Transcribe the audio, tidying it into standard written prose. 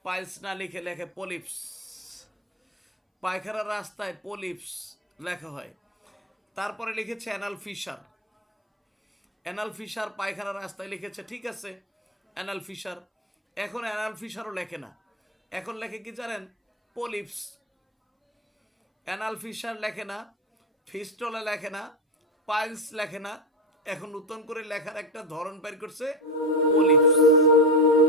Piles না লিখে লেখে পলিপস। পায়খানার রাস্তায় পলিপস লেখা হয়। তারপরে লিখেছে অ্যানাল ফিশার। অ্যানাল ফিশার পায়খানার রাস্তায় লিখেছে, ঠিক আছে অ্যানাল ফিশার। এখন অ্যানাল ফিশারও লেখে না, এখন লেখে কি জানেন? পলিপস। অ্যানাল ফিশার লেখে না, ফিস্টলে লেখে না, পাইলস লেখে না, এখন নতুন করে লেখার একটা ধরন বের করছে, পলিপস।